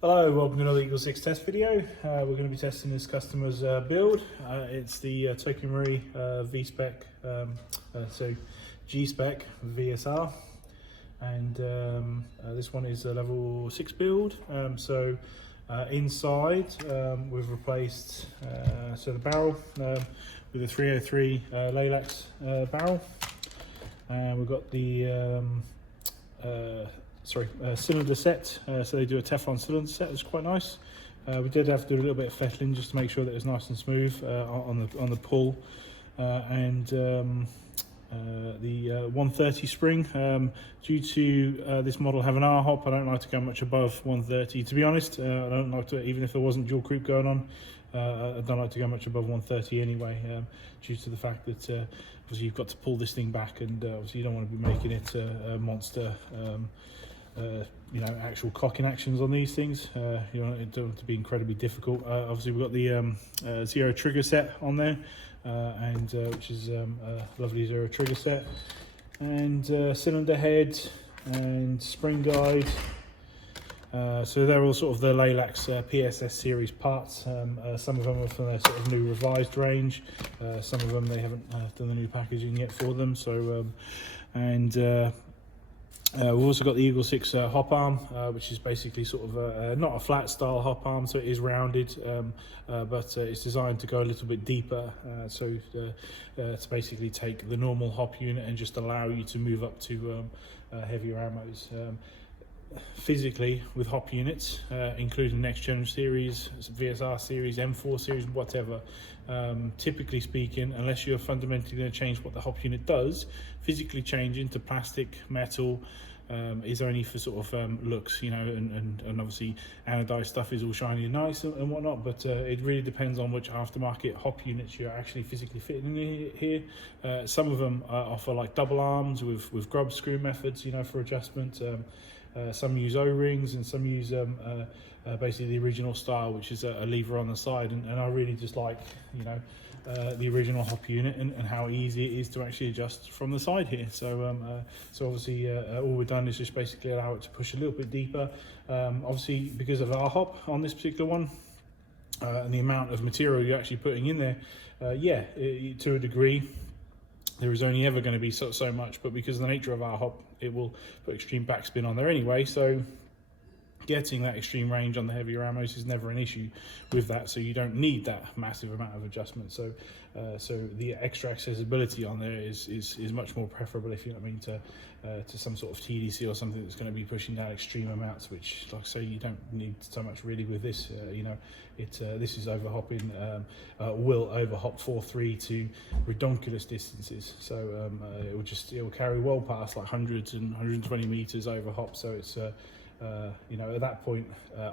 Hello, welcome to another EagleSix test video. We're going to be testing this customer's build. It's the Tokyo Marui VSPEC, so GSPEC VSR, and this one is a level 6 build. Inside we've replaced the barrel with a 303 Laylax barrel, and we've got the cylinder set, so they do a Teflon cylinder set. It's quite nice. We did have to do a little bit of fettling just to make sure that it was nice and smooth on the pull, and the 130 spring. Due to this model having R hop, I don't like to go much above 130. To be honest, I don't like to, even if there wasn't dual creep going on. I don't like to go much above 130 anyway, due to the fact that obviously you've got to pull this thing back, and obviously you don't want to be making it a monster. Actual cocking actions on these things. You want it to be incredibly difficult. Obviously we've got the zero trigger set on there, and which is a lovely zero trigger set, and cylinder head and spring guide. So they're all sort of the Laylax PSS series parts. Some of them are from their sort of new revised range. Some of them they haven't done the new packaging yet for them. So we've also got the EagleSix Hop Arm, which is basically sort of not a flat style hop arm, so it is rounded, but it's designed to go a little bit deeper, to basically take the normal hop unit and just allow you to move up to heavier ammos. Physically, with hop units, including next gen series, VSR series, M4 series, whatever, typically speaking, unless you're fundamentally going to change what the hop unit does, physically changing to plastic, metal is only for sort of looks, and obviously anodized stuff is all shiny and nice and whatnot, but it really depends on which aftermarket hop units you're actually physically fitting in here. Some of them offer like double arms with grub screw methods, for adjustment. Some use O-rings, and some use basically the original style, which is a lever on the side, and I really just like the original hop unit and how easy it is to actually adjust from the side here. So obviously all we've done is just basically allow it to push a little bit deeper. Obviously because of our hop on this particular one, and the amount of material you're actually putting in there, to a degree there is only ever going to be so much, but because of the nature of our hop, it will put extreme backspin on there anyway, so getting that extreme range on the heavier ammos is never an issue with that, so you don't need that massive amount of adjustment. So the extra accessibility on there is much more preferable, if you know what I mean, to some sort of TDC or something that's going to be pushing down extreme amounts, which, like I say, you don't need so much really with this. This is overhopping, will overhop 4.3 to redonkulous distances, so it will carry well past like hundreds and 120 meters overhop. So it's at that point,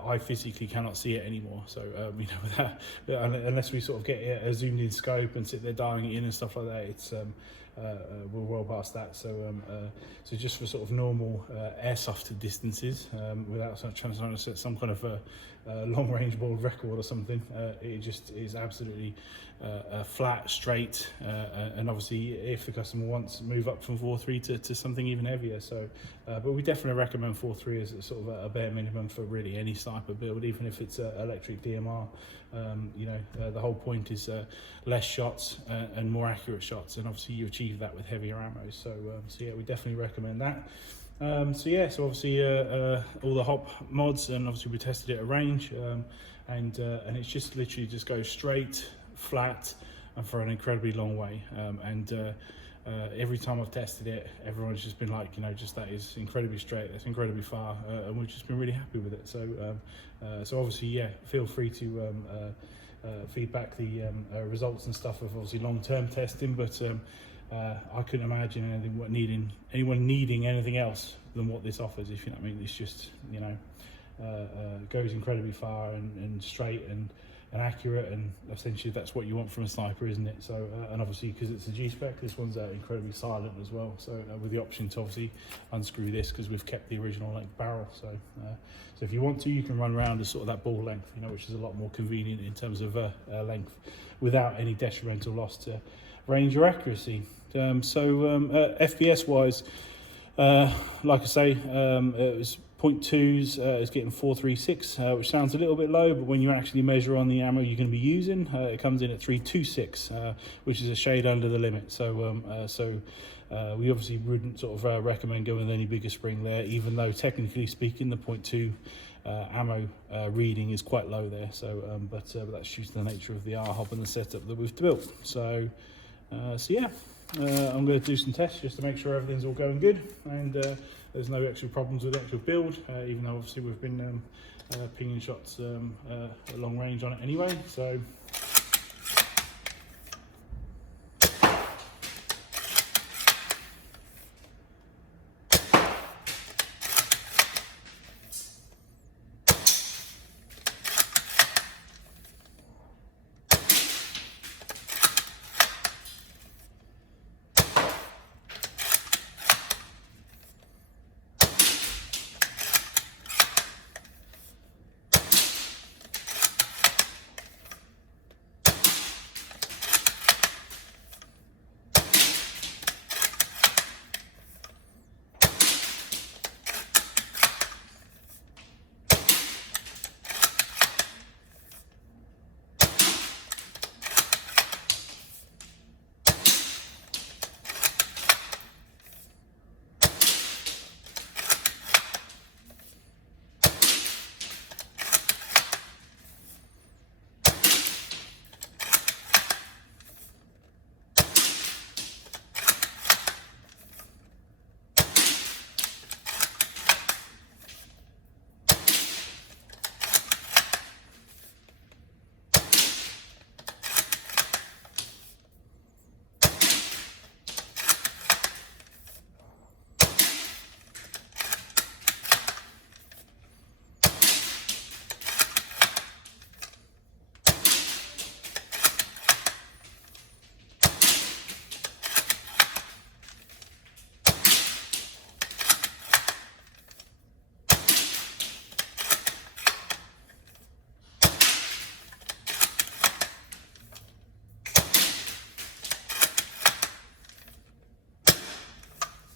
I physically cannot see it anymore. So unless we sort of get a zoomed in scope and sit there dialing it in and stuff like that, it's we're well past that. So just for sort of normal airsoft distances, without trying to set some kind of long range world record or something, it just is absolutely flat, straight, and obviously if the customer wants to move up from 4.3 to something even heavier, but we definitely recommend 4.3 as a sort of a bare minimum for really any sniper build, even if it's electric DMR. The whole point is less shots and more accurate shots, and obviously you achieve that with heavier ammo. So yeah, we definitely recommend that. So obviously all the hop mods, and obviously we tested it at range, and it's just literally just goes straight, flat, and for an incredibly long way. Every time I've tested it, everyone's just been like, just that is incredibly straight, that's incredibly far, and we've just been really happy with it. So obviously, yeah, feel free to feedback the results and stuff of obviously long-term testing, but I couldn't imagine anyone needing anything else than what this offers, if you know what I mean. It's just, goes incredibly far and straight and accurate, and essentially that's what you want from a sniper, isn't it? So and obviously because it's a GSPEC, this one's incredibly silent as well, so with the option to obviously unscrew this, because we've kept the original length barrel. So if you want to, you can run around as sort of that ball length, which is a lot more convenient in terms of length, without any detrimental loss to range or accuracy. FPS wise, like I say, it was .2s is getting 436, which sounds a little bit low, but when you actually measure on the ammo you're going to be using, it comes in at 326, which is a shade under the limit. So we obviously wouldn't sort of recommend going with any bigger spring there, even though technically speaking the .2 ammo reading is quite low there. So but that's due to the nature of the R-Hop and the setup that we've built. So yeah, I'm going to do some tests just to make sure everything's all going good, and there's no extra problems with the actual build, even though obviously we've been pinging shots at long range on it anyway. So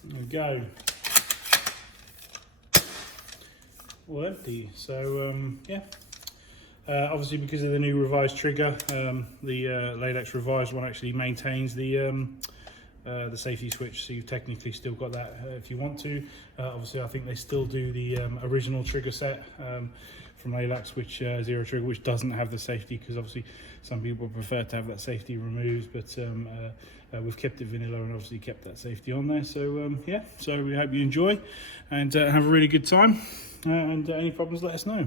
there we go. All empty. So yeah, obviously because of the new revised trigger, the Laylax revised one actually maintains the safety switch, so you've technically still got that if you want to. Obviously I think they still do the original trigger set from Laylax, which zero trigger, which doesn't have the safety, because obviously some people prefer to have that safety removed, but we've kept it vanilla and obviously kept that safety on there. So yeah, so we hope you enjoy and have a really good time, and any problems let us know.